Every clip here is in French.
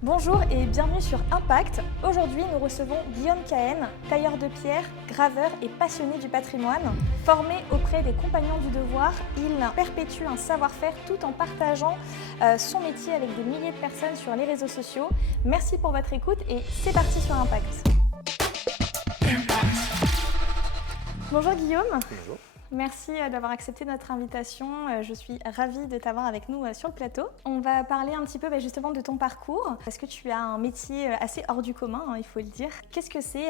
Bonjour et bienvenue sur Impact. Aujourd'hui, nous recevons Guillaume Cahen, tailleur de pierre, graveur et passionné du patrimoine. Formé auprès des Compagnons du Devoir, il perpétue un savoir-faire tout en partageant son métier avec des milliers de personnes sur les réseaux sociaux. Merci pour votre écoute et c'est parti sur Impact. Bonjour Guillaume. Bonjour. Merci d'avoir accepté notre invitation. Je suis ravie de t'avoir avec nous sur le plateau. On va parler un petit peu justement de ton parcours, parce que tu as un métier assez hors du commun, il faut le dire. Qu'est-ce que c'est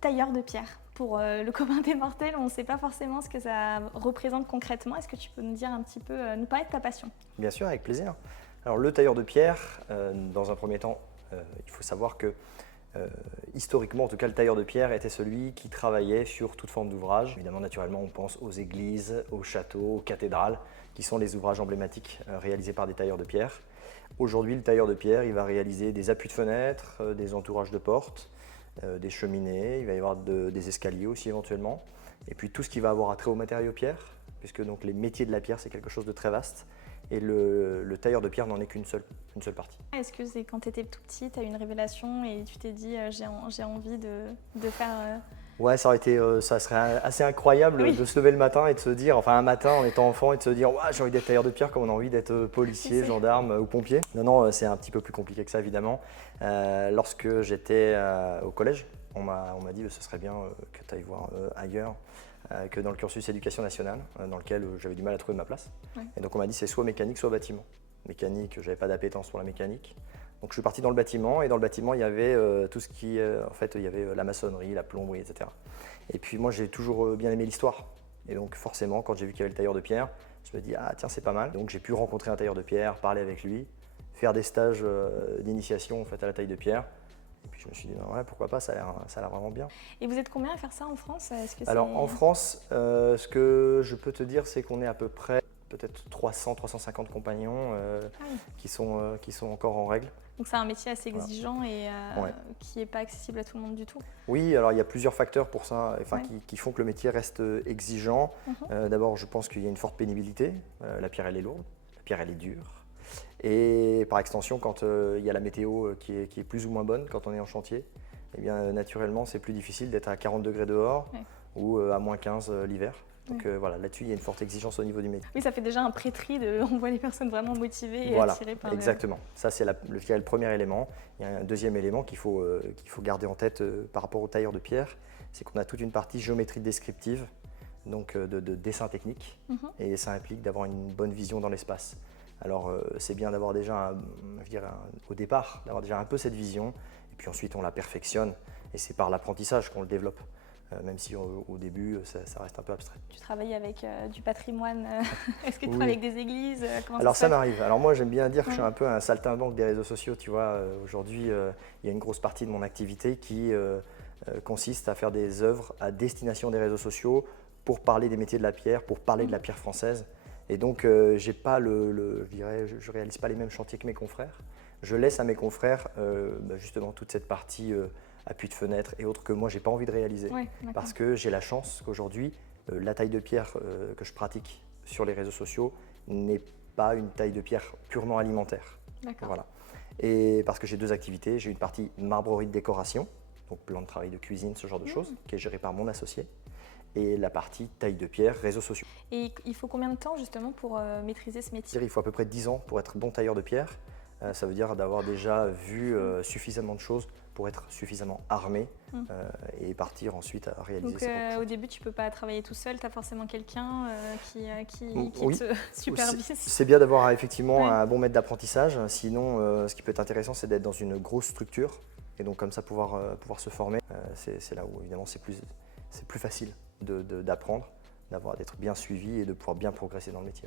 tailleur de pierre? Pour le commun des mortels, on ne sait pas forcément ce que ça représente concrètement. Est-ce que tu peux nous dire un petit peu, nous parler de ta passion? Bien sûr, avec plaisir. Alors le tailleur de pierre, dans un premier temps, il faut savoir que historiquement, en tout cas, le tailleur de pierre était celui qui travaillait sur toute forme d'ouvrage. Évidemment, naturellement, on pense aux églises, aux châteaux, aux cathédrales, qui sont les ouvrages emblématiques réalisés par des tailleurs de pierre. Aujourd'hui, le tailleur de pierre, il va réaliser des appuis de fenêtres, des entourages de portes, des cheminées, il va y avoir des escaliers aussi éventuellement. Et puis tout ce qui va avoir attrait aux matériaux pierre, puisque donc les métiers de la pierre, c'est quelque chose de très vaste. Et le tailleur de pierre n'en est qu'une seule partie. Est-ce que c'est quand tu étais tout petit, tu as eu une révélation et tu t'es dit j'ai envie de faire… Ouais, ça serait assez incroyable de se lever le matin et de se dire, enfin un matin en étant enfant et de se dire ouais, j'ai envie d'être tailleur de pierre comme on a envie d'être policier, gendarme ou pompier. Non, c'est un petit peu plus compliqué que ça évidemment. Lorsque j'étais au collège, on m'a dit ce serait bien que tu ailles voir ailleurs que dans le cursus éducation nationale, dans lequel j'avais du mal à trouver ma place. Ouais. Et donc on m'a dit c'est soit mécanique, soit bâtiment. Mécanique, j'avais pas d'appétence pour la mécanique. Donc je suis parti dans le bâtiment et dans le bâtiment il y avait tout ce qui, en fait il y avait la maçonnerie, la plomberie, etc. Et puis moi j'ai toujours bien aimé l'histoire. Et donc forcément quand j'ai vu qu'il y avait le tailleur de pierre, je me dis ah tiens c'est pas mal. Donc j'ai pu rencontrer un tailleur de pierre, parler avec lui, faire des stages d'initiation en fait, à la taille de pierre. Et puis je me suis dit, ouais, pourquoi pas, ça a l'air vraiment bien. Et vous êtes combien à faire ça en France? Alors en France, ce que je peux te dire, c'est qu'on est à peu près peut-être 300-350 compagnons qui sont encore en règle. Donc c'est un métier assez exigeant et qui n'est pas accessible à tout le monde du tout. Oui, alors il y a plusieurs facteurs pour ça, qui font que le métier reste exigeant. D'abord, je pense qu'il y a une forte pénibilité. La pierre, elle est lourde, la pierre, elle est dure. Et par extension, quand il y a la météo qui est plus ou moins bonne, quand on est en chantier, eh bien, naturellement, c'est plus difficile d'être à 40 degrés dehors ou à moins 15 l'hiver. Donc voilà, là-dessus, il y a une forte exigence au niveau du métier. Oui, ça fait déjà un pré-tri, on voit les personnes vraiment motivées et attirées par exactement. Ça, c'est le premier élément. Il y a un deuxième élément qu'il faut garder en tête par rapport au tailleur de pierre, c'est qu'on a toute une partie géométrie descriptive, donc de dessin technique, et ça implique d'avoir une bonne vision dans l'espace. Alors c'est bien d'avoir déjà, au départ, d'avoir déjà un peu cette vision, et puis ensuite on la perfectionne, et c'est par l'apprentissage qu'on le développe, même si au début ça reste un peu abstrait. Tu travailles avec du patrimoine, est-ce que tu travailles avec des églises? Alors ça m'arrive, alors moi j'aime bien dire que je suis un peu un saltimbanque des réseaux sociaux, tu vois, aujourd'hui il y a une grosse partie de mon activité qui consiste à faire des œuvres à destination des réseaux sociaux pour parler des métiers de la pierre, pour parler de la pierre française. Et donc, je ne réalise pas les mêmes chantiers que mes confrères. Je laisse à mes confrères justement toute cette partie appui de fenêtre et autres que moi, je n'ai pas envie de réaliser. Parce que j'ai la chance qu'aujourd'hui, la taille de pierre que je pratique sur les réseaux sociaux n'est pas une taille de pierre purement alimentaire. Voilà. Et parce que j'ai deux activités. J'ai une partie marbrerie de décoration, donc plan de travail de cuisine, ce genre de choses, qui est gérée par mon associé. Et la partie taille de pierre, réseaux sociaux. Et il faut combien de temps justement pour maîtriser ce métier? Il faut à peu près 10 ans pour être bon tailleur de pierre. Ça veut dire d'avoir déjà vu suffisamment de choses pour être suffisamment armé et partir ensuite à réaliser ses propres choses. Au début, tu ne peux pas travailler tout seul, tu as forcément quelqu'un qui te supervise. C'est bien d'avoir effectivement un bon maître d'apprentissage. Sinon, ce qui peut être intéressant, c'est d'être dans une grosse structure et donc comme ça pouvoir se former. C'est là où évidemment c'est plus facile d'apprendre, d'être bien suivi et de pouvoir bien progresser dans le métier.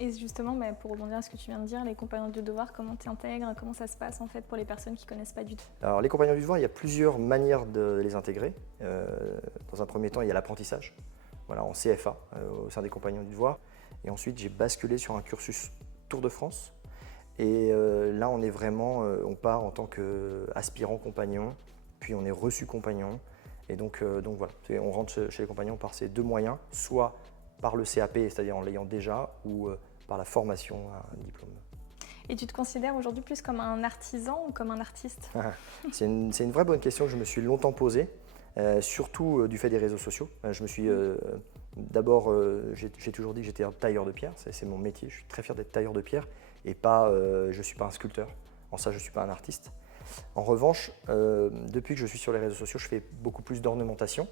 Et justement, pour rebondir à ce que tu viens de dire, les Compagnons du Devoir, comment tu intègres, comment ça se passe en fait pour les personnes qui ne connaissent pas du tout? Alors les Compagnons du Devoir, il y a plusieurs manières de les intégrer. Dans un premier temps, il y a l'apprentissage, en CFA au sein des Compagnons du Devoir. Et ensuite, j'ai basculé sur un cursus Tour de France. Et là, on part en tant qu'aspirant compagnon, puis on est reçu compagnon. Et donc voilà, on rentre chez les compagnons par ces deux moyens, soit par le CAP, c'est-à-dire en l'ayant déjà, ou par la formation à un diplôme. Et tu te considères aujourd'hui plus comme un artisan ou comme un artiste? C'est une vraie bonne question que je me suis longtemps posée, surtout du fait des réseaux sociaux. Je me suis d'abord, j'ai toujours dit que j'étais un tailleur de pierre, c'est mon métier. Je suis très fier d'être tailleur de pierre et pas, je ne suis pas un sculpteur. En ça, je ne suis pas un artiste. En revanche, depuis que je suis sur les réseaux sociaux, je fais beaucoup plus d'ornementation,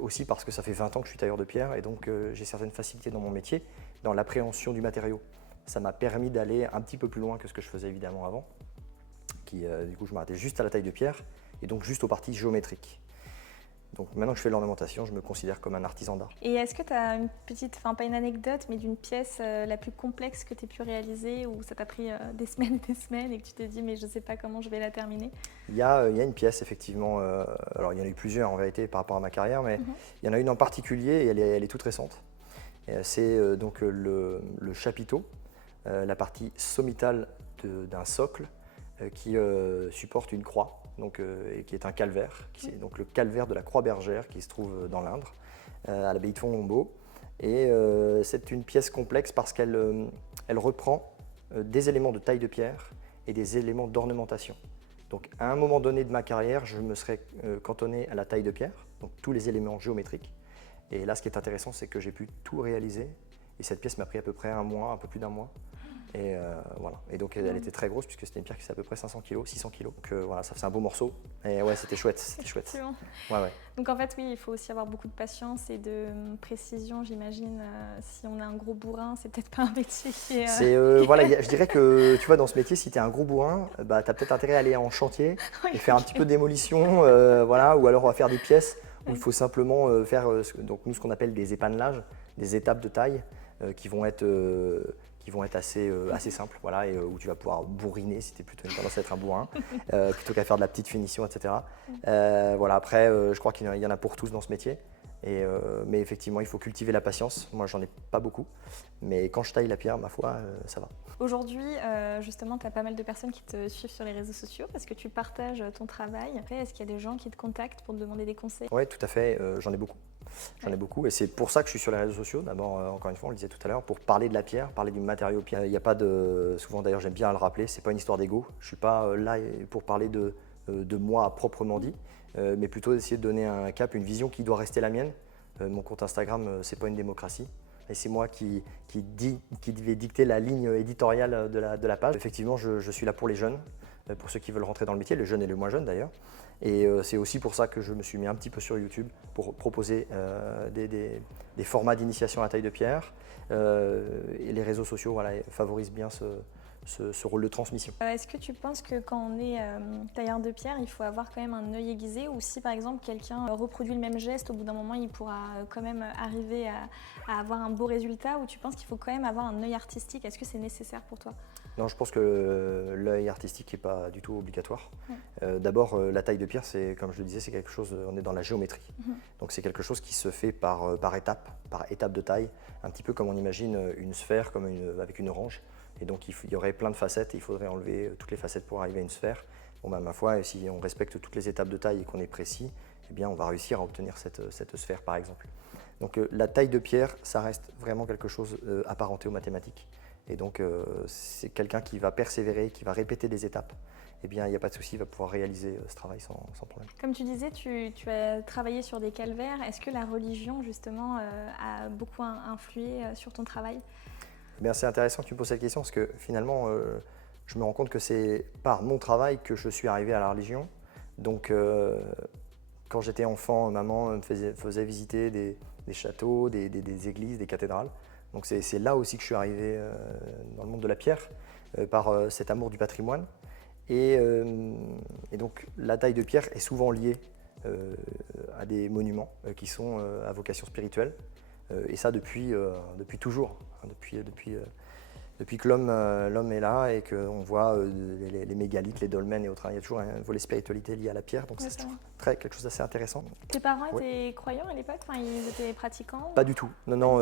aussi parce que ça fait 20 ans que je suis tailleur de pierre et donc j'ai certaines facilités dans mon métier, dans l'appréhension du matériau. Ça m'a permis d'aller un petit peu plus loin que ce que je faisais évidemment avant, du coup je m'arrêtais juste à la taille de pierre et donc juste aux parties géométriques. Donc maintenant que je fais l'ornementation, je me considère comme un artisan d'art. Et est-ce que tu as une petite, enfin pas une anecdote, mais d'une pièce la plus complexe que tu aies pu réaliser où ça t'a pris des semaines et des semaines et que tu t'es dit mais je ne sais pas comment je vais la terminer? Il y a une pièce effectivement, alors il y en a eu plusieurs en vérité par rapport à ma carrière, mais il y en a une en particulier et elle est toute récente. C'est donc le chapiteau, la partie sommitale d'un socle qui supporte une croix. Donc, et qui est un calvaire, c'est donc le calvaire de la Croix Bergère qui se trouve dans l'Indre, à l'abbaye de Fontgombault. Et c'est une pièce complexe parce qu'elle reprend des éléments de taille de pierre et des éléments d'ornementation. Donc à un moment donné de ma carrière, je me serais cantonné à la taille de pierre, donc tous les éléments géométriques. Et là, ce qui est intéressant, c'est que j'ai pu tout réaliser. Et cette pièce m'a pris à peu près un mois, un peu plus d'un mois. Et voilà. Et donc elle était très grosse puisque c'était une pierre qui faisait à peu près 500 kg, 600 kg. Donc voilà, ça faisait un beau morceau. Et ouais, c'était chouette, c'était chouette. Ouais. Donc en fait, oui, il faut aussi avoir beaucoup de patience et de précision, j'imagine. Si on a un gros bourrin, c'est peut-être pas un métier qui est... Voilà, je dirais que tu vois, dans ce métier, si tu es un gros bourrin, bah, tu as peut-être intérêt à aller en chantier et faire un petit peu de démolition, voilà, ou alors on va faire des pièces où il faut simplement faire donc, nous, ce qu'on appelle des épannelages, des étapes de taille qui vont être assez simples, voilà, et où tu vas pouvoir bourriner si tu es plutôt une tendance à être un bourrin, plutôt qu'à faire de la petite finition, etc. Voilà, après, je crois qu'il y en a pour tous dans ce métier. Mais effectivement, il faut cultiver la patience. Moi, j'en ai pas beaucoup. Mais quand je taille la pierre, ma foi, ça va. Aujourd'hui, justement, tu as pas mal de personnes qui te suivent sur les réseaux sociaux parce que tu partages ton travail. Après, est-ce qu'il y a des gens qui te contactent pour te demander des conseils? Oui, tout à fait. J'en ai beaucoup. J'en ai beaucoup. Et c'est pour ça que je suis sur les réseaux sociaux. D'abord, encore une fois, on le disait tout à l'heure, pour parler de la pierre, parler du matériau pierre. Il n'y a pas de... Souvent, d'ailleurs, j'aime bien le rappeler, c'est pas une histoire d'ego. Je ne suis pas là pour parler de moi à proprement dit, mais plutôt d'essayer de donner un cap, une vision qui doit rester la mienne. Mon compte Instagram, c'est pas une démocratie. Et c'est moi qui vais dicter la ligne éditoriale de la page. Effectivement, je suis là pour les jeunes, pour ceux qui veulent rentrer dans le métier, le jeune et le moins jeune d'ailleurs. Et c'est aussi pour ça que je me suis mis un petit peu sur YouTube pour proposer des formats d'initiation à la taille de pierre. Et les réseaux sociaux voilà, favorisent bien ce rôle de transmission. Est-ce que tu penses que quand on est tailleur de pierre, il faut avoir quand même un œil aiguisé, ou si par exemple quelqu'un reproduit le même geste, au bout d'un moment il pourra quand même arriver à avoir un beau résultat, ou tu penses qu'il faut quand même avoir un œil artistique? Est-ce que c'est nécessaire pour toi? Non, je pense que l'œil artistique n'est pas du tout obligatoire. D'abord, la taille de pierre, c'est, comme je le disais, c'est quelque chose, on est dans la géométrie. Donc c'est quelque chose qui se fait par étape de taille, un petit peu comme on imagine une sphère avec une orange. Et donc il y aurait plein de facettes et il faudrait enlever toutes les facettes pour arriver à une sphère. Bon, bah, ma foi, si on respecte toutes les étapes de taille et qu'on est précis, eh bien, on va réussir à obtenir cette sphère par exemple. Donc la taille de pierre, ça reste vraiment quelque chose apparenté aux mathématiques. Et donc c'est quelqu'un qui va persévérer, qui va répéter des étapes. Eh bien, il n'y a pas de souci, il va pouvoir réaliser ce travail sans problème. Comme tu disais, tu as travaillé sur des calvaires. Est-ce que la religion, justement, a beaucoup influé sur ton travail? Eh bien, c'est intéressant que tu me poses cette question parce que finalement, je me rends compte que c'est par mon travail que je suis arrivé à la religion. Donc, quand j'étais enfant, maman me faisait visiter des châteaux, des églises, des cathédrales. Donc, c'est là aussi que je suis arrivé dans le monde de la pierre, par cet amour du patrimoine. Et donc, la taille de pierre est souvent liée à des monuments qui sont à vocation spirituelle. Et ça depuis toujours, hein, depuis que l'homme est là et qu'on voit les mégalithes, les dolmens et autres. Il y a toujours un volet spiritualité lié à la pierre, donc c'est toujours quelque chose d'assez intéressant. Tes parents étaient croyants à l'époque? Enfin, ils étaient pratiquants? Pas du tout. Non.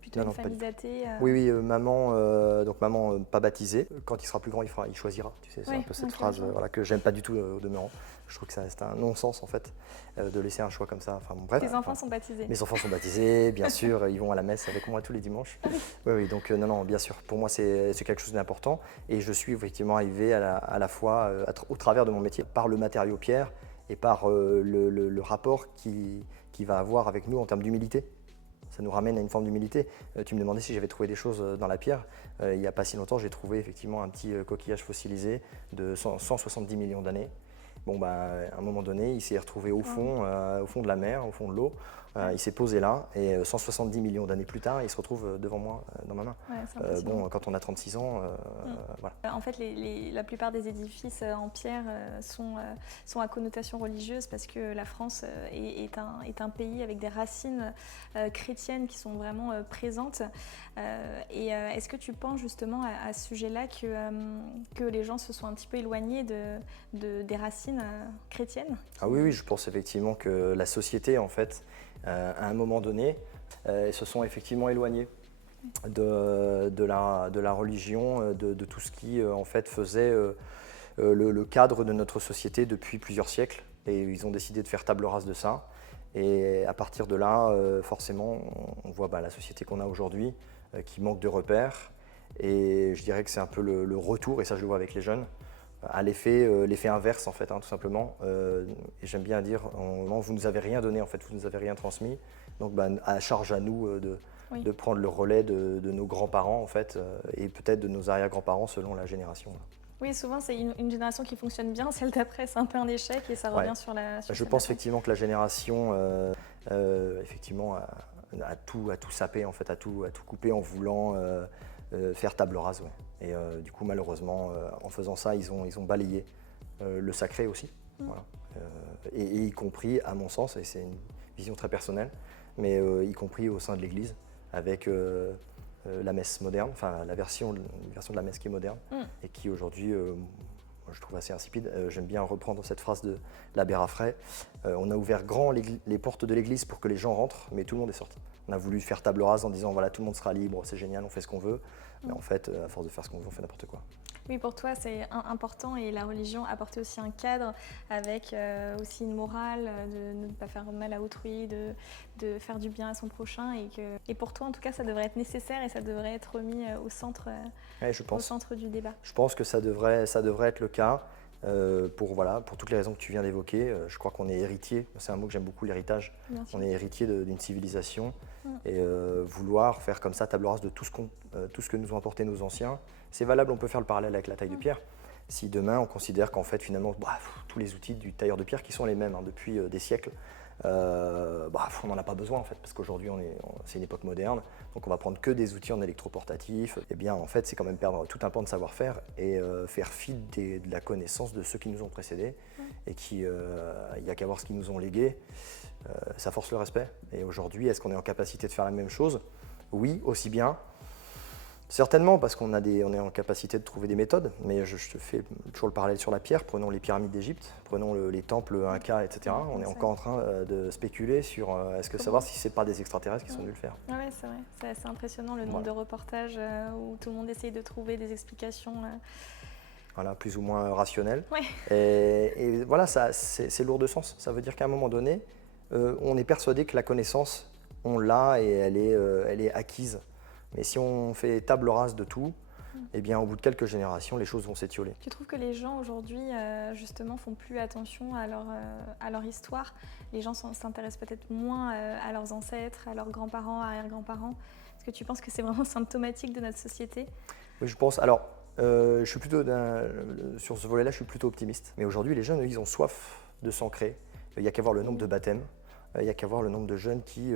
Plutôt une famille d'athées? Oui, maman pas baptisée. Quand il sera plus grand, il choisira. Tu sais, c'est un peu cette phrase que j'aime pas du tout au demeurant. Je trouve que c'est un non-sens en fait de laisser un choix comme ça. Enfin, bon, bref. Tes enfants sont baptisés? Mes enfants sont baptisés, bien sûr. Ils vont à la messe avec moi tous les dimanches. Oui, donc non, non, bien sûr. Pour moi, c'est quelque chose d'important. Et je suis effectivement arrivé à la fois au travers de mon métier, par le matériau pierre et par le rapport qu'il va avoir avec nous en termes d'humilité. Ça nous ramène à une forme d'humilité. Tu me demandais si j'avais trouvé des choses dans la pierre. Il n'y a pas si longtemps, j'ai trouvé effectivement un petit coquillage fossilisé de 170 millions d'années. Bon, à un moment donné, il s'est retrouvé au fond de la mer, au fond de l'eau. Il s'est posé là et 170 millions d'années plus tard, il se retrouve devant moi, dans ma main. Ouais, quand on a 36 ans, voilà. En fait, la plupart des édifices en pierre sont à connotation religieuse parce que la France est un pays avec des racines chrétiennes qui sont vraiment présentes. Est-ce que tu penses justement à ce sujet-là que les gens se sont un petit peu éloignés des racines chrétiennes? Ah oui, je pense effectivement que la société, en fait, à un moment donné, se sont effectivement éloignés de la religion, de tout ce qui en fait faisait le cadre de notre société depuis plusieurs siècles. Et ils ont décidé de faire table rase de ça. Et à partir de là, forcément, on voit la société qu'on a aujourd'hui qui manque de repères. Et je dirais que c'est un peu le retour, et ça je le vois avec les jeunes, à l'effet inverse en fait, tout simplement. Et j'aime bien dire, vous nous avez rien donné en fait, vous nous avez rien transmis. Donc à charge à nous de prendre le relais de nos grands-parents en fait, et peut-être de nos arrière-grands-parents selon la génération. Oui, souvent c'est une génération qui fonctionne bien, celle d'après c'est un peu un échec et ça revient sur la... Je pense effectivement que la génération effectivement a tout sapé en fait, a tout coupé en voulant faire table rase. Ouais. Et du coup malheureusement en faisant ça ils ont balayé le sacré aussi. Voilà. Et y compris à mon sens, et c'est une vision très personnelle, mais y compris au sein de l'Église avec la messe moderne, enfin la version de la messe qui est moderne et qui aujourd'hui je trouve assez insipide. J'aime bien reprendre cette phrase de l'abbé Raffray. On a ouvert grand les portes de l'église pour que les gens rentrent, mais tout le monde est sorti. On a voulu faire table rase en disant voilà, tout le monde sera libre, c'est génial, on fait ce qu'on veut. Mais en fait, à force de faire ce qu'on veut, on fait n'importe quoi. Oui, pour toi, c'est important et la religion apporte aussi un cadre avec aussi une morale de ne pas faire mal à autrui, de faire du bien à son prochain et pour toi, en tout cas, ça devrait être nécessaire et ça devrait être mis au centre du débat. Je pense que ça devrait être le cas pour toutes les raisons que tu viens d'évoquer. Je crois qu'on est héritier, c'est un mot que j'aime beaucoup, l'héritage. On est héritier d'une civilisation et vouloir faire comme ça table rase de tout ce que nous ont apporté nos anciens. C'est valable, on peut faire le parallèle avec la taille de pierre. Si demain on considère qu'en fait finalement tous les outils du tailleur de pierre qui sont les mêmes depuis des siècles, on n'en a pas besoin en fait, parce qu'aujourd'hui c'est une époque moderne, donc on va prendre que des outils en électroportatif. Et bien en fait c'est quand même perdre tout un pan de savoir-faire et faire fi de la connaissance de ceux qui nous ont précédés et il n'y a qu'à voir ce qu'ils nous ont légué, ça force le respect. Et aujourd'hui, est-ce qu'on est en capacité de faire la même chose? Oui, aussi bien. Certainement, parce qu'on est en capacité de trouver des méthodes, mais je te fais toujours le parallèle sur la pierre. Prenons les pyramides d'Égypte, prenons les temples Inca, etc. On est encore en train de spéculer sur savoir si ce n'est pas des extraterrestres qui sont venus le faire. Oui, c'est vrai. C'est assez impressionnant le nombre de reportages où tout le monde essaye de trouver des explications. Voilà, plus ou moins rationnelles. Ouais. Et voilà, c'est lourd de sens. Ça veut dire qu'à un moment donné, on est persuadé que la connaissance, on l'a et elle est acquise. Mais si on fait table rase de tout, eh bien, au bout de quelques générations, les choses vont s'étioler. Tu trouves que les gens aujourd'hui, justement, font plus attention à leur histoire? Les gens s'intéressent peut-être moins à leurs ancêtres, à leurs grands-parents, arrière-grands-parents. Est-ce que tu penses que c'est vraiment symptomatique de notre société? Oui, je pense. Alors, je suis plutôt sur ce volet-là, je suis plutôt optimiste. Mais aujourd'hui, les jeunes, ils ont soif de s'ancrer. Il n'y a qu'à voir le nombre de baptêmes. Il n'y a qu'à voir le nombre de jeunes qui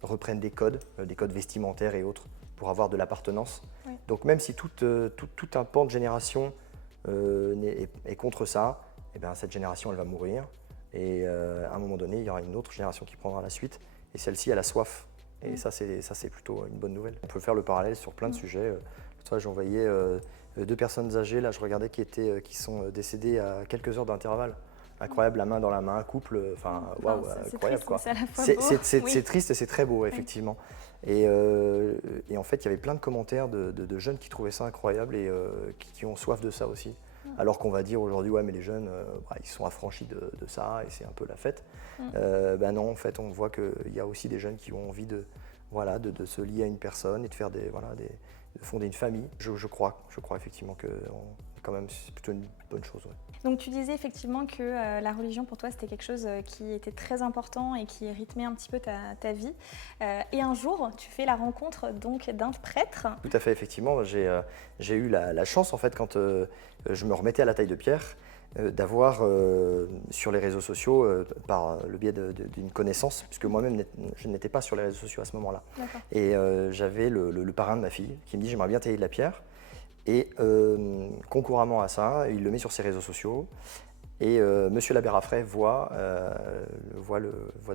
reprennent des codes vestimentaires et autres, pour avoir de l'appartenance. Oui. Donc même si tout un pan de génération est contre ça, eh bien, cette génération, elle va mourir. Et à un moment donné, il y aura une autre génération qui prendra la suite. Et celle-ci, elle a soif. Et ça, c'est plutôt une bonne nouvelle. On peut faire le parallèle sur plein de sujets. J'ai envoyé 2 personnes âgées, là, je regardais, qui sont décédées à quelques heures d'intervalle. Incroyable, la main dans la main, couple, waouh, incroyable quoi. C'est triste et c'est très beau, effectivement. Et en fait, il y avait plein de commentaires de jeunes qui trouvaient ça incroyable et qui ont soif de ça aussi. Alors qu'on va dire aujourd'hui, ouais, mais les jeunes, ils sont affranchis de ça et c'est un peu la fête. Non, en fait, on voit qu'il y a aussi des jeunes qui ont envie voilà, de se lier à une personne et de faire de fonder une famille. Je crois effectivement que quand même c'est plutôt une bonne chose. Ouais. Donc tu disais effectivement que la religion pour toi c'était quelque chose qui était très important et qui rythmait un petit peu ta vie. Et un jour tu fais la rencontre donc d'un prêtre. Tout à fait, effectivement, j'ai eu la chance en fait quand je me remettais à la taille de pierre d'avoir sur les réseaux sociaux par le biais d'une connaissance, puisque moi-même je n'étais pas sur les réseaux sociaux à ce moment-là. D'accord. Et j'avais le parrain de ma fille qui me dit j'aimerais bien tailler de la pierre. Et concurremment à ça, il le met sur ses réseaux sociaux. Et Monsieur l'abbé Raffray voit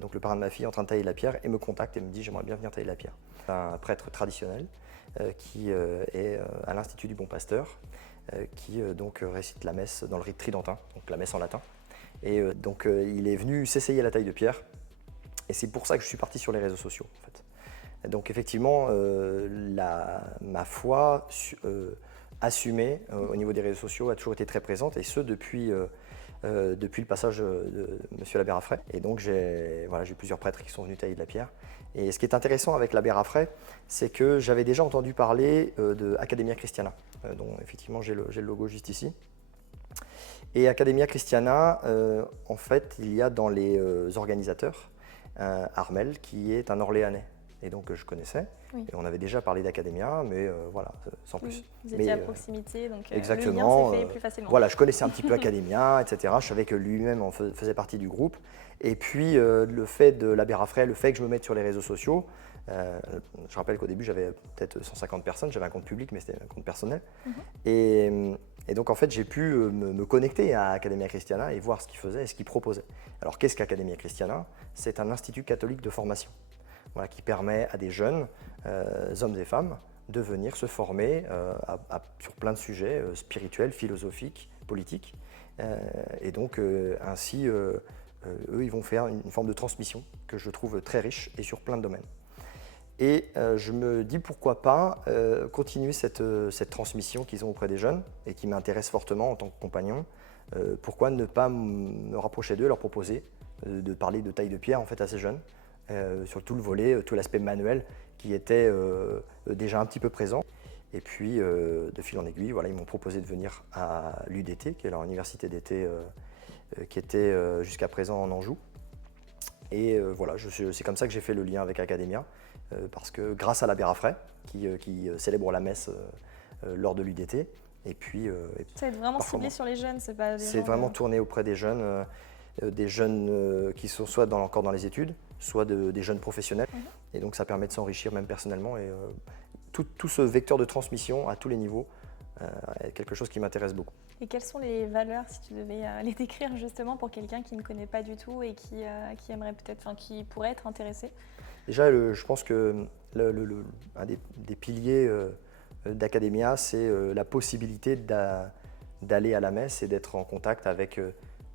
donc le parrain de ma fille en train de tailler de la pierre et me contacte et me dit j'aimerais bien venir tailler de la pierre. Un prêtre traditionnel qui est à l'Institut du Bon Pasteur, qui donc récite la messe dans le rite tridentin, donc la messe en latin. Et donc il est venu s'essayer à la taille de pierre. Et c'est pour ça que je suis parti sur les réseaux sociaux. En fait. Donc effectivement, ma foi assumée au niveau des réseaux sociaux a toujours été très présente, et ce depuis le passage de Monsieur l'abbé Raffray. Et donc j'ai plusieurs prêtres qui sont venus tailler de la pierre. Et ce qui est intéressant avec l'abbé Raffray, c'est que j'avais déjà entendu parler de Academia Christiana, dont effectivement j'ai le logo juste ici. Et Academia Christiana, en fait, il y a dans les organisateurs Armel, qui est un Orléanais. Et donc je connaissais, oui. Et on avait déjà parlé d'Academia, mais voilà, sans plus. Vous étiez à proximité, donc exactement, le lien s'est fait plus facilement. Voilà, je connaissais un petit peu Academia, etc. Je savais que lui-même en faisait partie du groupe. Et puis le fait de l'abbé Raffray, le fait que je me mette sur les réseaux sociaux, je rappelle qu'au début j'avais peut-être 150 personnes, j'avais un compte public, mais c'était un compte personnel. Et donc en fait j'ai pu me connecter à Academia Christiana et voir ce qu'il faisait et ce qu'il proposait. Alors qu'est-ce qu'Academia Christiana? C'est un institut catholique de formation. Voilà, qui permet à des jeunes hommes et femmes de venir se former sur plein de sujets spirituels, philosophiques, politiques. Et donc ainsi, eux, ils vont faire une forme de transmission que je trouve très riche et sur plein de domaines. Et je me dis pourquoi pas continuer cette transmission qu'ils ont auprès des jeunes et qui m'intéresse fortement en tant que compagnon. Pourquoi ne pas me rapprocher d'eux, leur proposer de parler de taille de pierre en fait, à ces jeunes. Sur tout le volet, tout l'aspect manuel qui était déjà un petit peu présent. Et puis, de fil en aiguille, voilà, ils m'ont proposé de venir à l'UDT, qui est leur université d'été, qui était jusqu'à présent en Anjou. Et voilà, c'est comme ça que j'ai fait le lien avec Academia, parce que grâce à l'abbé Raffray, qui célèbre la messe lors de l'UDT, et puis... ça va être vraiment ciblé sur les jeunes, c'est pas des gens... C'est vraiment tourné auprès des jeunes qui sont soit encore dans les études, soit des jeunes professionnels. Et donc ça permet de s'enrichir même personnellement. Et tout ce vecteur de transmission à tous les niveaux est quelque chose qui m'intéresse beaucoup. Et quelles sont les valeurs, si tu devais les décrire justement pour quelqu'un qui ne connaît pas du tout et qui aimerait peut-être, qui pourrait être intéressé? Déjà, je pense que un des piliers d'Academia, c'est la possibilité d'aller à la messe et d'être en contact avec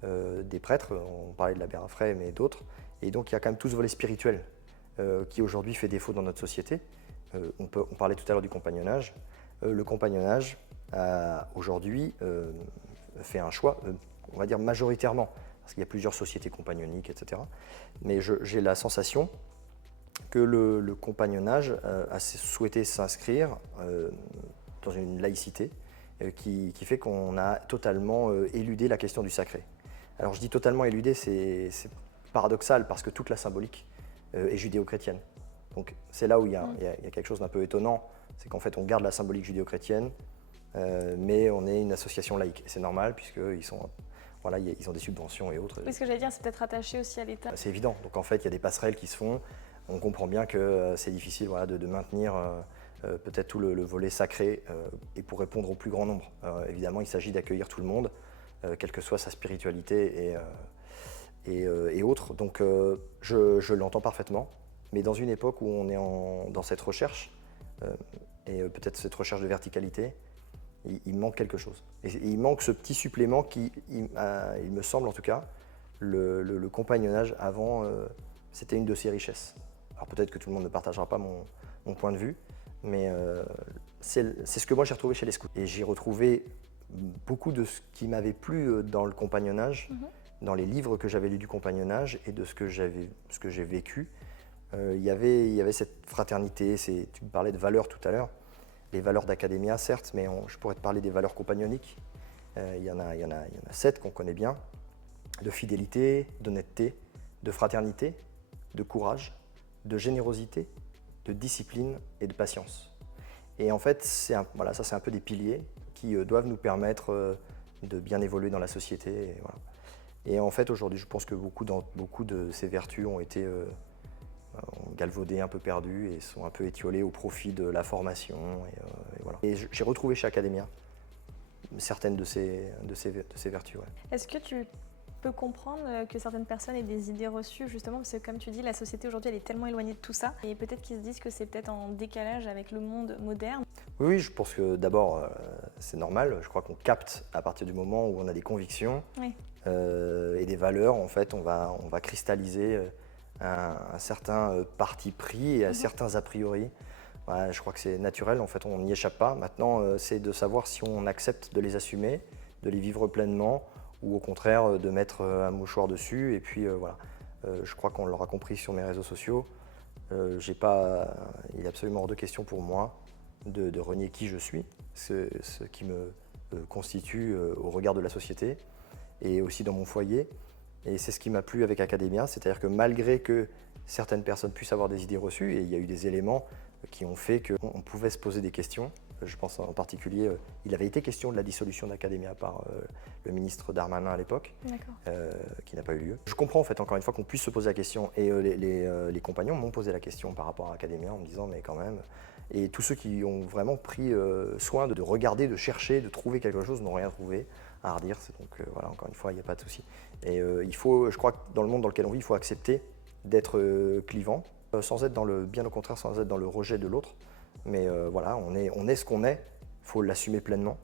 des prêtres. On parlait de l'abbé Raffray, mais d'autres. Et donc il y a quand même tout ce volet spirituel qui aujourd'hui fait défaut dans notre société. On parlait tout à l'heure du compagnonnage. Le compagnonnage aujourd'hui fait un choix, on va dire majoritairement, parce qu'il y a plusieurs sociétés compagnonniques, etc. Mais j'ai la sensation que le compagnonnage a souhaité s'inscrire dans une laïcité qui fait qu'on a totalement éludé la question du sacré. Alors je dis totalement éludé, c'est paradoxal parce que toute la symbolique est judéo-chrétienne. Donc c'est là où il y a quelque chose d'un peu étonnant, c'est qu'en fait on garde la symbolique judéo-chrétienne, mais on est une association laïque. Et c'est normal puisqu'ils ils ont des subventions et autres. Oui, ce que j'allais dire, c'est peut-être attaché aussi à l'État. C'est évident. Donc en fait il y a des passerelles qui se font. On comprend bien que c'est difficile de maintenir peut-être tout le volet sacré et pour répondre au plus grand nombre. Évidemment il s'agit d'accueillir tout le monde, quelle que soit sa spiritualité et autres. Donc je l'entends parfaitement, mais dans une époque où on est dans cette recherche, et peut-être cette recherche de verticalité, il manque quelque chose. Et il manque ce petit supplément qui, il me semble en tout cas, le compagnonnage avant, c'était une de ses richesses. Alors peut-être que tout le monde ne partagera pas mon point de vue, mais c'est ce que moi j'ai retrouvé chez les scouts. Et j'ai retrouvé beaucoup de ce qui m'avait plu dans le compagnonnage, dans les livres que j'avais lus du compagnonnage et de ce que j'ai vécu. il y avait cette fraternité, tu me parlais de valeurs tout à l'heure, les valeurs d'Academia certes, mais je pourrais te parler des valeurs compagnoniques. Il y en a 7 qu'on connaît bien, de fidélité, d'honnêteté, de fraternité, de courage, de générosité, de discipline et de patience. Et en fait, voilà, ça c'est un peu des piliers qui doivent nous permettre de bien évoluer dans la société. Et, voilà. Et en fait, aujourd'hui, je pense que beaucoup de ces vertus ont été galvaudées, un peu perdues et sont un peu étiolées au profit de la formation. Et voilà. Et j'ai retrouvé chez Academia certaines de ces vertus. Ouais. Est-ce que tu peux comprendre que certaines personnes aient des idées reçues, justement, parce que comme tu dis, la société aujourd'hui, elle est tellement éloignée de tout ça, et peut-être qu'ils se disent que c'est peut-être en décalage avec le monde moderne. Oui, je pense que d'abord, c'est normal. Je crois qu'on capte à partir du moment où on a des convictions Oui. Et des valeurs. En fait, on va cristalliser un certain parti pris et à certains a priori. Ouais, je crois que c'est naturel, en fait, on n'y échappe pas. Maintenant, c'est de savoir si on accepte de les assumer, de les vivre pleinement, ou au contraire de mettre un mouchoir dessus. Et puis voilà, je crois qu'on l'aura compris sur mes réseaux sociaux. Il est absolument hors de question pour moi de renier qui je suis, ce qui me constitue au regard de la société et aussi dans mon foyer. Et c'est ce qui m'a plu avec Academia, c'est-à-dire que malgré que certaines personnes puissent avoir des idées reçues, et il y a eu des éléments qui ont fait qu'on pouvait se poser des questions. Je pense en particulier, il avait été question de la dissolution d'Academia par le ministre Darmanin à l'époque, qui n'a pas eu lieu. Je comprends en fait encore une fois qu'on puisse se poser la question, et les compagnons m'ont posé la question par rapport à Academia en me disant mais quand même, et tous ceux qui ont vraiment pris soin de regarder, de chercher, de trouver quelque chose n'ont rien trouvé à redire. Donc voilà, encore une fois, il n'y a pas de souci. Et il faut, je crois que dans le monde dans lequel on vit, il faut accepter d'être clivant, sans être bien au contraire, sans être dans le rejet de l'autre. Mais voilà, on est ce qu'on est, il faut l'assumer pleinement.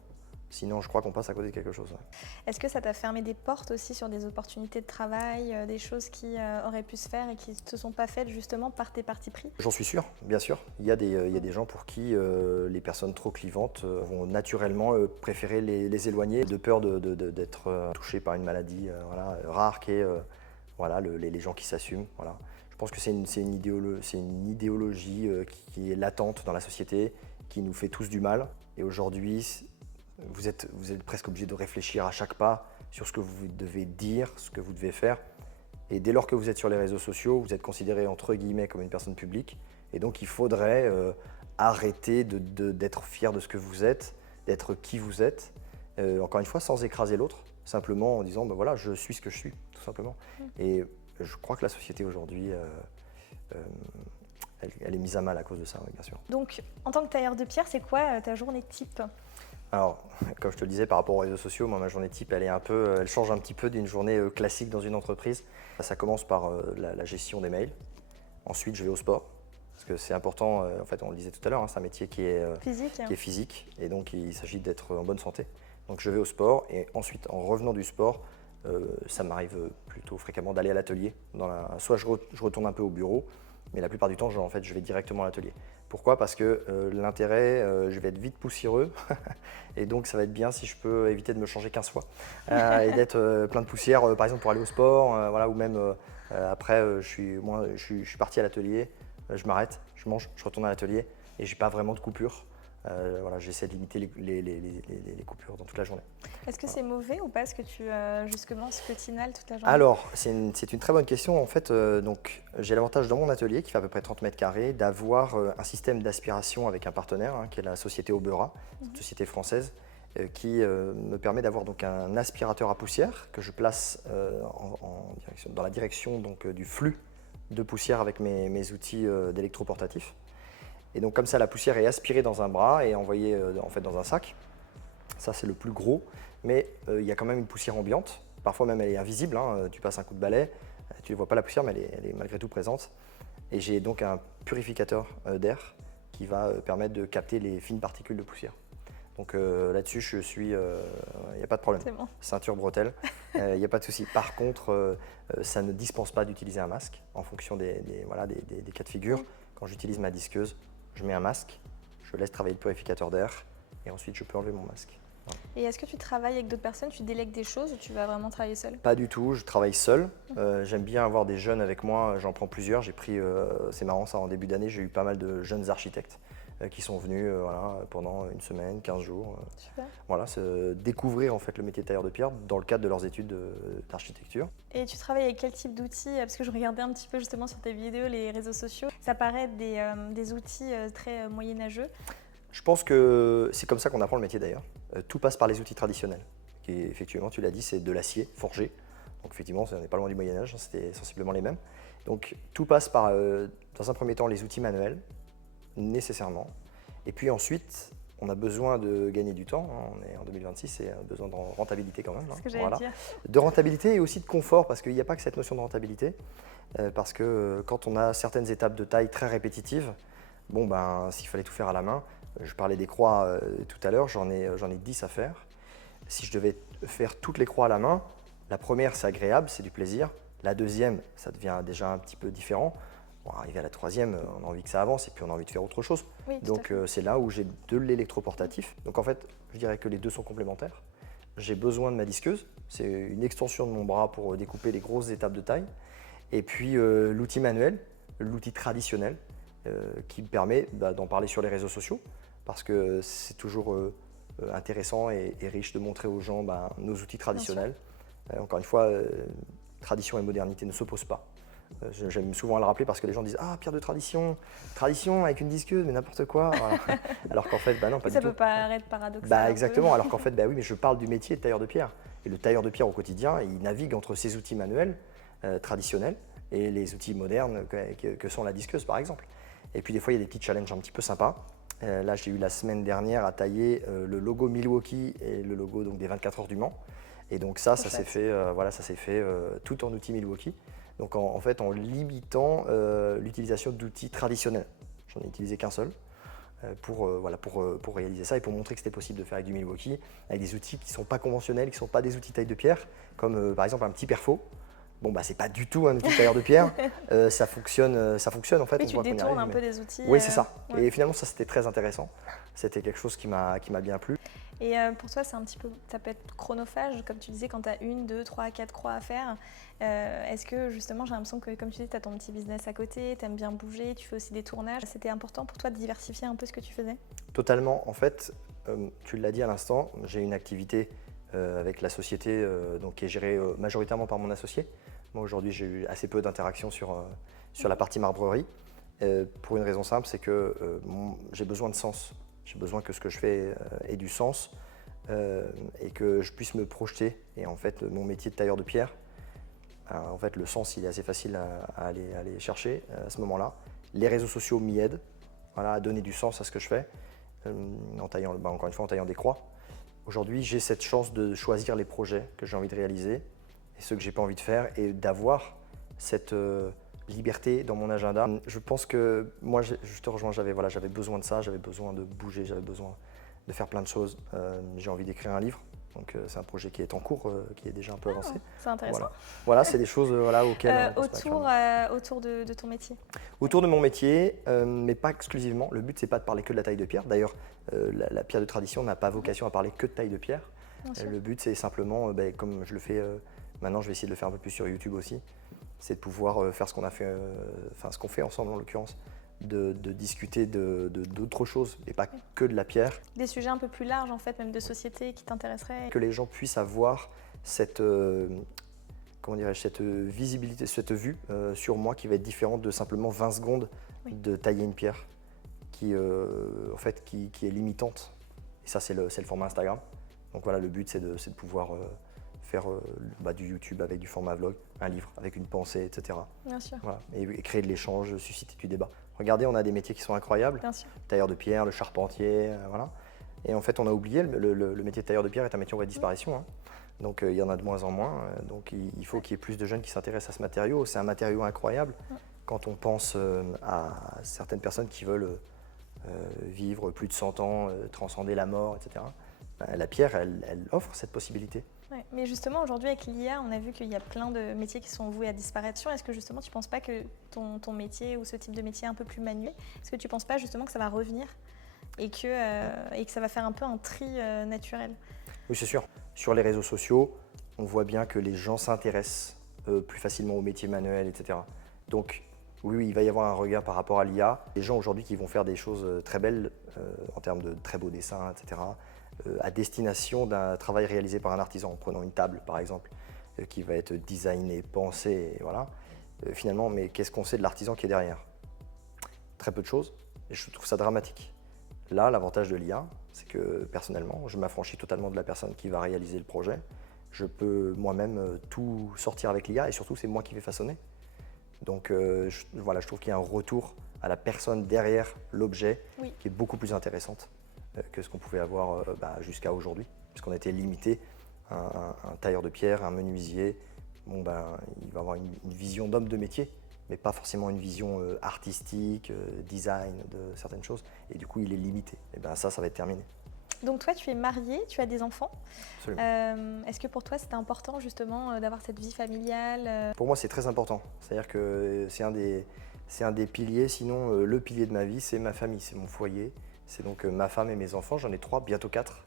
Sinon, je crois qu'on passe à côté de quelque chose. Ouais. Est-ce que ça t'a fermé des portes aussi sur des opportunités de travail, des choses qui auraient pu se faire et qui ne se sont pas faites justement par tes partis pris? J'en suis sûr, bien sûr. Il y a des gens pour qui les personnes trop clivantes vont naturellement préférer les éloigner de peur d'être touchés par une maladie rare qui est voilà, les gens qui s'assument. Voilà. Je pense que c'est une idéologie qui est latente dans la société, qui nous fait tous du mal. Et aujourd'hui, vous êtes presque obligé de réfléchir à chaque pas sur ce que vous devez dire, ce que vous devez faire. Et dès lors que vous êtes sur les réseaux sociaux, vous êtes considéré entre guillemets comme une personne publique. Et donc il faudrait arrêter d'être fier de ce que vous êtes, d'être qui vous êtes. Encore une fois, sans écraser l'autre, simplement en disant ben voilà, je suis ce que je suis, tout simplement. Et je crois que la société aujourd'hui, elle est mise à mal à cause de ça, oui, bien sûr. Donc, en tant que tailleur de pierre, c'est quoi ta journée type? Alors, comme je te le disais, par rapport aux réseaux sociaux, moi, ma journée type, elle change un petit peu d'une journée classique dans une entreprise. Ça commence par la gestion des mails. Ensuite, je vais au sport, parce que c'est important, en fait, on le disait tout à l'heure, hein, c'est un métier qui est physique, et donc il s'agit d'être en bonne santé. Donc je vais au sport, et ensuite, en revenant du sport, ça m'arrive plutôt fréquemment d'aller à l'atelier. Soit je retourne un peu au bureau, mais la plupart du temps, je vais directement à l'atelier. Pourquoi? Parce que l'intérêt, je vais être vite poussiéreux, et donc ça va être bien si je peux éviter de me changer 15 fois, et d'être plein de poussière, par exemple pour aller au sport, voilà, ou même après, je suis parti à l'atelier, je m'arrête, je mange, je retourne à l'atelier, et j'ai pas vraiment de coupure. Voilà, j'essaie de limiter les coupures dans toute la journée. Est-ce que c'est mauvais ou pas? Est-ce que tu justement scrutinales toute la journée? Alors, c'est une très bonne question. En fait, donc, j'ai l'avantage dans mon atelier, qui fait à peu près 30 mètres carrés, d'avoir un système d'aspiration avec un partenaire, hein, qui est la société Aubera, une société française, qui me permet d'avoir donc un aspirateur à poussière que je place dans la direction donc, du flux de poussière avec mes outils d'électroportatif. Et donc comme ça, la poussière est aspirée dans un bras et envoyée en fait dans un sac. Ça, c'est le plus gros, mais il y a quand même une poussière ambiante. Parfois même, elle est invisible, hein. Tu passes un coup de balai, tu ne vois pas la poussière, mais elle est malgré tout présente. Et j'ai donc un purificateur d'air qui va permettre de capter les fines particules de poussière. Donc là-dessus, il n'y a pas de problème. C'est bon. Ceinture, bretelle, il n'y a pas de souci. Par contre, ça ne dispense pas d'utiliser un masque en fonction des cas de figure. Quand j'utilise ma disqueuse, je mets un masque, je laisse travailler le purificateur d'air et ensuite je peux enlever mon masque. Et est-ce que tu travailles avec d'autres personnes, tu délègues des choses ou tu vas vraiment travailler seul? Pas du tout, je travaille seul. J'aime bien avoir des jeunes avec moi, j'en prends plusieurs. J'ai pris, c'est marrant ça, en début d'année, j'ai eu pas mal de jeunes architectes qui sont venus voilà, pendant une semaine, 15 jours. Super. Voilà, découvrir en fait le métier de tailleur de pierre dans le cadre de leurs études d'architecture. Et tu travailles avec quel type d'outils? Parce que je regardais un petit peu justement sur tes vidéos, les réseaux sociaux. Ça paraît des outils très moyenâgeux. Je pense que c'est comme ça qu'on apprend le métier d'ailleurs. Tout passe par les outils traditionnels. Qui, effectivement, tu l'as dit, c'est de l'acier forgé. Donc effectivement, on n'est pas loin du Moyen-Âge, c'était sensiblement les mêmes. Donc tout passe par, dans un premier temps, les outils manuels, nécessairement. Et puis ensuite, on a besoin de gagner du temps. On est en 2026 et besoin de rentabilité quand même. C'est ce que j'allais dire. De rentabilité et aussi de confort, parce qu'il n'y a pas que cette notion de rentabilité. Parce que quand on a certaines étapes de taille très répétitives, bon ben, s'il fallait tout faire à la main, je parlais des croix tout à l'heure, j'en ai 10 à faire. Si je devais faire toutes les croix à la main, la première c'est agréable, c'est du plaisir. La deuxième, ça devient déjà un petit peu différent. Bon, arrivé à la troisième, on a envie que ça avance et puis on a envie de faire autre chose. Oui, donc c'est là où j'ai de l'électroportatif. Donc en fait, je dirais que les deux sont complémentaires. J'ai besoin de ma disqueuse, c'est une extension de mon bras pour découper les grosses étapes de taille. Et puis l'outil manuel, l'outil traditionnel, qui me permet d'en parler sur les réseaux sociaux, parce que c'est toujours intéressant et riche de montrer aux gens nos outils traditionnels. Encore une fois, tradition et modernité ne s'opposent pas. J'aime souvent le rappeler parce que les gens disent « Ah, pierre de tradition avec une disqueuse, mais n'importe quoi !» Voilà. Alors qu'en fait, non, pas du tout. Ça peut paraître paradoxal. Exactement, alors qu'en fait, oui, mais je parle du métier de tailleur de pierre. Et le tailleur de pierre au quotidien, il navigue entre ses outils manuels traditionnels et les outils modernes que sont la disqueuse, par exemple. Et puis des fois, il y a des petits challenges un petit peu sympas. Là, j'ai eu la semaine dernière à tailler le logo Milwaukee et le logo donc, des 24 heures du Mans. Et donc ça s'est fait, tout en outil Milwaukee. Donc en fait, en limitant l'utilisation d'outils traditionnels. J'en ai utilisé qu'un seul pour réaliser ça et pour montrer que c'était possible de faire avec du Milwaukee, avec des outils qui ne sont pas conventionnels, qui ne sont pas des outils taille de pierre, comme par exemple un petit perfo. Bon, c'est pas du tout un outil tailleur de pierre, ça fonctionne en fait. Oui, tu détournes un peu des outils. Oui, c'est ça. Ouais. Et finalement, ça c'était très intéressant. C'était quelque chose qui m'a bien plu. Et pour toi, ça peut être chronophage, comme tu disais, quand tu as 1, 2, 3, 4 croix à faire. Est-ce que justement, j'ai l'impression que, comme tu dis, tu as ton petit business à côté, tu aimes bien bouger, tu fais aussi des tournages. C'était important pour toi de diversifier un peu ce que tu faisais? Totalement. En fait, tu l'as dit à l'instant, j'ai une activité avec la société qui est gérée majoritairement par mon associé. Moi, aujourd'hui, j'ai eu assez peu d'interactions sur la partie marbrerie. Pour une raison simple, c'est que j'ai besoin de sens. J'ai besoin que ce que je fais ait du sens et que je puisse me projeter. Et en fait, mon métier de tailleur de pierre, en fait, le sens, il est assez facile à aller chercher à ce moment-là. Les réseaux sociaux m'y aident, à donner du sens à ce que je fais, encore une fois, en taillant des croix. Aujourd'hui, j'ai cette chance de choisir les projets que j'ai envie de réaliser et ceux que j'ai pas envie de faire et d'avoir cette liberté dans mon agenda. Je pense que moi, je te rejoins, j'avais besoin de ça, j'avais besoin de bouger, j'avais besoin de faire plein de choses. J'ai envie d'écrire un livre, donc c'est un projet qui est en cours, qui est déjà un peu avancé. C'est intéressant. Voilà, c'est des choses auxquelles autour de ton métier. Autour de mon métier, mais pas exclusivement. Le but, c'est pas de parler que de la taille de pierre. D'ailleurs, la pierre de tradition n'a pas vocation à parler que de taille de pierre. Le but, c'est simplement, comme je le fais maintenant, je vais essayer de le faire un peu plus sur YouTube aussi. C'est de pouvoir faire ce qu'on a fait, ce qu'on fait ensemble en l'occurrence, de discuter d'autres choses et pas que de la pierre. Des sujets un peu plus larges en fait, même de société qui t'intéresseraient. Que les gens puissent avoir cette visibilité, cette vue sur moi qui va être différente de simplement 20 secondes de tailler une pierre qui est limitante. Et ça, c'est le format Instagram. Donc voilà, le but, c'est de pouvoir faire du YouTube avec du format vlog, un livre avec une pensée, etc. Bien sûr. Voilà. Et créer de l'échange, susciter du débat. Regardez, on a des métiers qui sont incroyables. Bien sûr. Le tailleur de pierre, le charpentier, voilà. Et en fait, on a oublié, le métier de tailleur de pierre est un métier en voie de disparition. Hein. Donc il y en a de moins en moins. Donc il faut qu'il y ait plus de jeunes qui s'intéressent à ce matériau. C'est un matériau incroyable. Quand on pense à certaines personnes qui veulent vivre plus de 100 ans, transcender la mort, etc. La pierre, elle offre cette possibilité. Ouais, mais justement, aujourd'hui, avec l'IA, on a vu qu'il y a plein de métiers qui sont voués à disparaître. Est-ce que justement, tu ne penses pas que ton métier ou ce type de métier un peu plus manuel, est-ce que tu ne penses pas justement que ça va revenir et que ça va faire un peu un tri naturel. Oui, c'est sûr. Sur les réseaux sociaux, on voit bien que les gens s'intéressent plus facilement aux métiers manuels, etc. Donc, oui, il va y avoir un regard par rapport à l'IA. Les gens aujourd'hui qui vont faire des choses très belles en termes de très beaux dessins, etc., à destination d'un travail réalisé par un artisan, en prenant une table par exemple, qui va être designée, pensée, et voilà. Finalement, mais qu'est-ce qu'on sait de l'artisan qui est derrière? Très peu de choses, et je trouve ça dramatique. Là, l'avantage de l'IA, c'est que personnellement, je m'affranchis totalement de la personne qui va réaliser le projet. Je peux moi-même tout sortir avec l'IA, et surtout, c'est moi qui vais façonner. Donc voilà, je trouve qu'il y a un retour à la personne derrière l'objet qui est beaucoup plus intéressante que ce qu'on pouvait avoir jusqu'à aujourd'hui, puisqu'on était limité à un tailleur de pierre, un menuisier. Bon, il va avoir une vision d'homme de métier, mais pas forcément une vision artistique, design de certaines choses. Et du coup, il est limité. Et ça va être terminé. Donc toi, tu es marié, tu as des enfants. Absolument. Est-ce que pour toi, c'était important justement d'avoir cette vie familiale? Pour moi, c'est très important. C'est-à-dire que c'est un des piliers, sinon le pilier de ma vie, c'est ma famille, c'est mon foyer. C'est donc ma femme et mes enfants. J'en ai 3, bientôt 4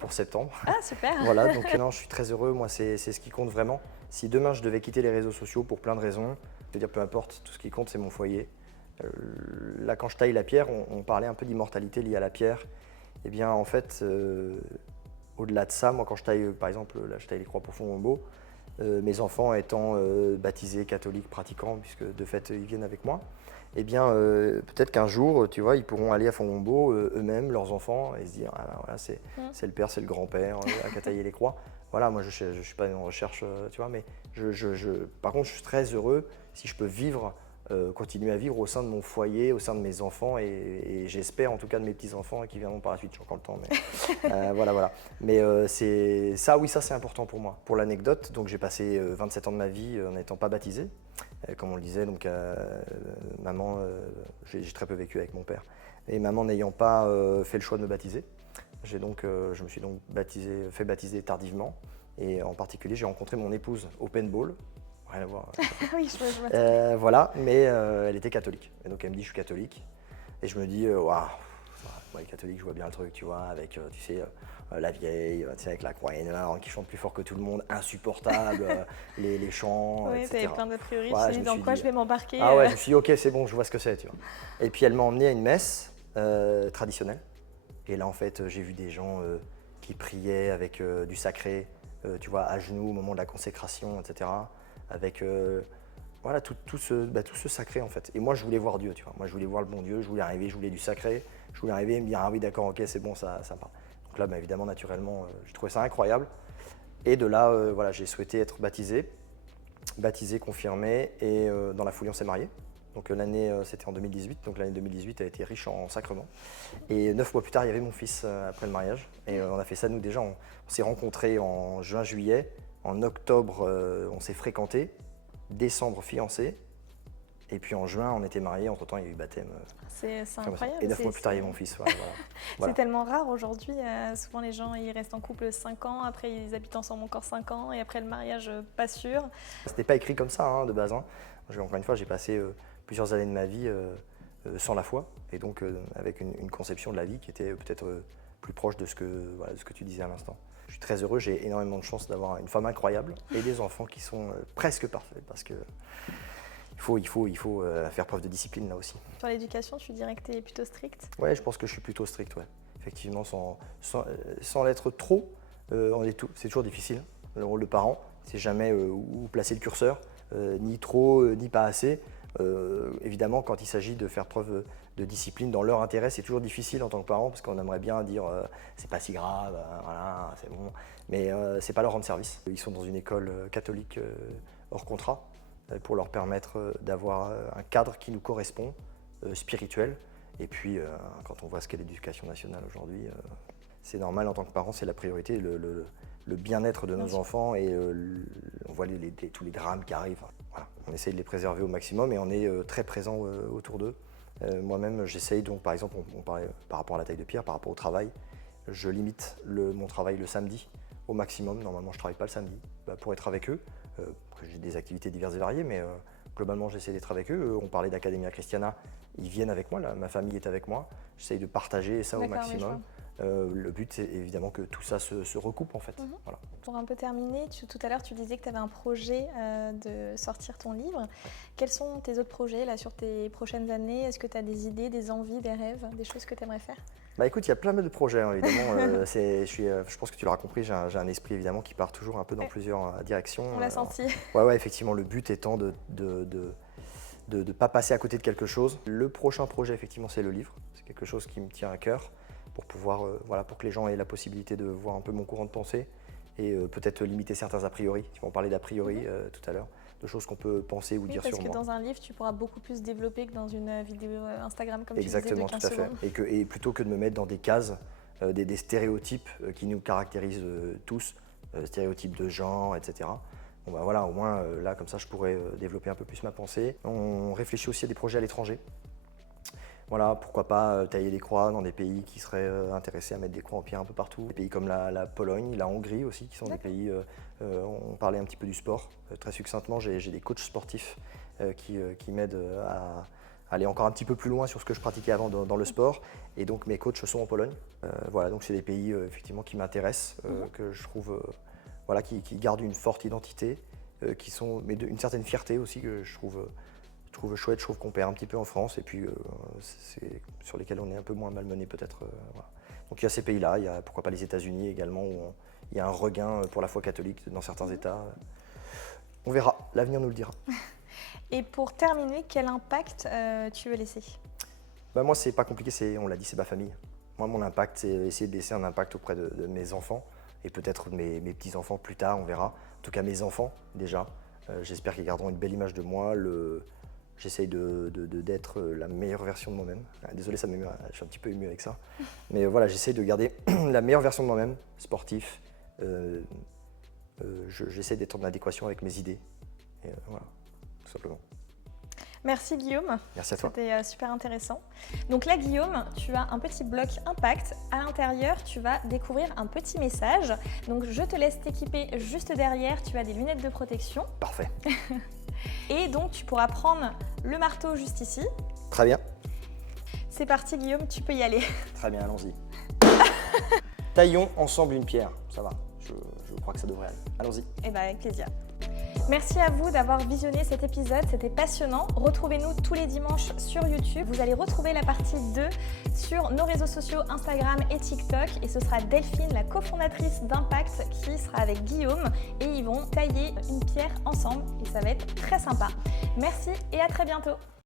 pour septembre. Ah, super. Voilà, donc non, je suis très heureux. Moi, c'est ce qui compte vraiment. Si demain, je devais quitter les réseaux sociaux pour plein de raisons, je veux dire, peu importe, tout ce qui compte, c'est mon foyer. Là, quand je taille la pierre, on parlait un peu d'immortalité liée à la pierre. Eh bien, en fait, au-delà de ça, moi, quand je taille, par exemple, là, je taille les croix pour Font-Rombaut, mes enfants étant baptisés catholiques pratiquants, puisque de fait, ils viennent avec moi, eh bien, peut-être qu'un jour, tu vois, ils pourront aller à Font-Rombaut eux-mêmes, leurs enfants, et se dire, ah, voilà, c'est le père, c'est le grand-père qui a taillé les croix. Voilà, moi, je ne suis pas en recherche, tu vois, mais par contre, je suis très heureux si je peux vivre continuer à vivre au sein de mon foyer, au sein de mes enfants et j'espère en tout cas de mes petits-enfants qui viendront par la suite, j'ai encore le temps. Mais, voilà. Mais ça c'est important pour moi. Pour l'anecdote, donc j'ai passé 27 ans de ma vie en n'étant pas baptisé. Comme on le disait, donc maman, j'ai très peu vécu avec mon père. Et maman n'ayant pas fait le choix de me baptiser, je me suis donc fait baptiser tardivement. Et en particulier, j'ai rencontré mon épouse au paintball. Rien à voir. Oui, je vois. Voilà, mais elle était catholique. Et donc elle me dit, je suis catholique. Et je me dis, waouh, les catholiques, je vois bien le truc, tu vois, avec, tu sais, la vieille, tu sais, avec la croix énorme, qui chante plus fort que tout le monde, insupportable, les chants, oui, etc. t'avais plein d'a priori, Voilà, je me dis dans quoi je vais m'embarquer. Ah ouais, je me suis dit, ok, c'est bon, je vois ce que c'est, tu vois. Et puis elle m'a emmené à une messe traditionnelle. Et là, en fait, j'ai vu des gens qui priaient avec du sacré, tu vois, à genoux au moment de la consécration, etc. Avec voilà, tout ce sacré en fait. Et moi je voulais voir Dieu, tu vois. Moi je voulais voir le bon Dieu, je voulais arriver, je voulais du sacré, je voulais arriver et me dire ah oui d'accord, ok c'est bon, ça part. Donc là évidemment naturellement j'ai trouvé ça incroyable. Et de là voilà, j'ai souhaité être baptisé, confirmé et dans la foulée on s'est mariés. Donc l'année c'était en 2018, donc l'année 2018 a été riche en sacrements. Et 9 mois plus tard il y avait mon fils après le mariage. Et on a fait ça nous déjà, on s'est rencontrés en juin-juillet. En octobre, on s'est fréquentés, décembre fiancés, et puis en juin, on était mariés. Entre-temps, il y a eu baptême. C'est incroyable. Et 9 mois plus tard, il y a mon fils. Voilà. C'est tellement rare aujourd'hui. Souvent, les gens ils restent en couple 5 ans, après ils habitent ensemble encore 5 ans, et après le mariage, pas sûr. C'était pas écrit comme ça hein, de base. Hein. Encore une fois, j'ai passé plusieurs années de ma vie sans la foi, et donc avec une conception de la vie qui était peut-être plus proche de ce que tu disais à l'instant. Je suis très heureux, j'ai énormément de chance d'avoir une femme incroyable et des enfants qui sont presque parfaits parce que il faut faire preuve de discipline là aussi. Sur l'éducation, tu dirais que tu es plutôt strict? Ouais, je pense que je suis plutôt strict, ouais. Effectivement, sans l'être trop, c'est toujours difficile. Le rôle de parent, c'est jamais où placer le curseur, ni trop, ni pas assez. Évidemment, quand il s'agit de faire preuve de discipline dans leur intérêt, c'est toujours difficile en tant que parent parce qu'on aimerait bien dire c'est pas si grave, voilà, c'est bon, mais c'est pas leur rendre service. Ils sont dans une école catholique hors contrat pour leur permettre d'avoir un cadre qui nous correspond, spirituel. Et puis, quand on voit ce qu'est l'éducation nationale aujourd'hui, c'est normal en tant que parent, c'est la priorité, le bien-être de nos enfants et on voit tous les drames qui arrivent. Voilà. On essaye de les préserver au maximum et on est très présent autour d'eux. Moi-même, j'essaye donc, par exemple, on parlait par rapport à la taille de pierre, par rapport au travail, je limite mon travail le samedi au maximum. Normalement, je ne travaille pas le samedi pour être avec eux. J'ai des activités diverses et variées, mais globalement, j'essaie d'être avec eux. On parlait d'Academia Christiana, ils viennent avec moi, là, ma famille est avec moi. J'essaye de partager ça au maximum. Le but, c'est évidemment que tout ça se recoupe en fait. Voilà. Pour un peu terminer, tout à l'heure, tu disais que tu avais un projet de sortir ton livre. Quels sont tes autres projets là, sur tes prochaines années? Est-ce que tu as des idées, des envies, des rêves, des choses que tu aimerais faire? Bah écoute, il y a plein de projets, hein, évidemment. Je pense que tu l'auras compris, j'ai un esprit évidemment qui part toujours un peu dans plusieurs directions. On l'a senti. Ouais, effectivement, le but étant de ne pas passer à côté de quelque chose. Le prochain projet, effectivement, c'est le livre. C'est quelque chose qui me tient à cœur pour pouvoir, pour que les gens aient la possibilité de voir un peu mon courant de pensée et peut-être limiter certains a priori. Tu vas en parler d'a priori tout à l'heure, de choses qu'on peut penser ou dire sur moi. Parce que dans un livre, tu pourras beaucoup plus développer que dans une vidéo Instagram, comme Exactement, tu disais, de 15 secondes. Tout à fait. Et plutôt que de me mettre dans des cases, des stéréotypes qui nous caractérisent tous, stéréotypes de genre, etc. Bon bah voilà, au moins là, comme ça, je pourrais développer un peu plus ma pensée. On réfléchit aussi à des projets à l'étranger. Voilà, pourquoi pas tailler des croix dans des pays qui seraient intéressés à mettre des croix en pierre un peu partout. Des pays comme la Pologne, la Hongrie aussi, qui sont des pays, on parlait un petit peu du sport. Très succinctement, j'ai des coachs sportifs qui m'aident à aller encore un petit peu plus loin sur ce que je pratiquais avant dans le sport. Et donc mes coachs sont en Pologne. Voilà, donc c'est des pays effectivement qui m'intéressent, que je trouve, voilà, qui gardent une forte identité, mais une certaine fierté aussi que je trouve chouette. Je trouve qu'on perd un petit peu en France et puis c'est sur lesquels on est un peu moins malmené peut-être. Voilà. Donc il y a ces pays-là, il y a pourquoi pas les États-Unis également où il y a un regain pour la foi catholique dans certains États. On verra, l'avenir nous le dira. Et pour terminer, quel impact tu veux laisser? Bah moi c'est pas compliqué, on l'a dit, c'est ma famille. Moi mon impact c'est essayer de laisser un impact auprès de mes enfants et peut-être de mes petits-enfants plus tard, on verra. En tout cas mes enfants déjà, j'espère qu'ils garderont une belle image de moi. J'essaye d'être la meilleure version de moi-même. Désolé, ça m'émeut, je suis un petit peu ému avec ça. Mais voilà, j'essaye de garder la meilleure version de moi-même, sportif. J'essaie d'être en adéquation avec mes idées. Et voilà, tout simplement. Merci Guillaume. Merci à toi. C'était super intéressant. Donc là Guillaume, tu as un petit bloc impact. À l'intérieur, tu vas découvrir un petit message. Donc je te laisse t'équiper juste derrière. Tu as des lunettes de protection. Parfait. Et donc tu pourras prendre le marteau juste ici. Très bien. C'est parti Guillaume, tu peux y aller. Très bien, allons-y. Taillons ensemble une pierre, ça va. Je crois que ça devrait aller. Allons-y. Eh bien avec plaisir. Merci à vous d'avoir visionné cet épisode, c'était passionnant. Retrouvez-nous tous les dimanches sur YouTube. Vous allez retrouver la partie 2 sur nos réseaux sociaux Instagram et TikTok. Et ce sera Delphine, la cofondatrice d'Impact, qui sera avec Guillaume. Et ils vont tailler une pierre ensemble et ça va être très sympa. Merci et à très bientôt.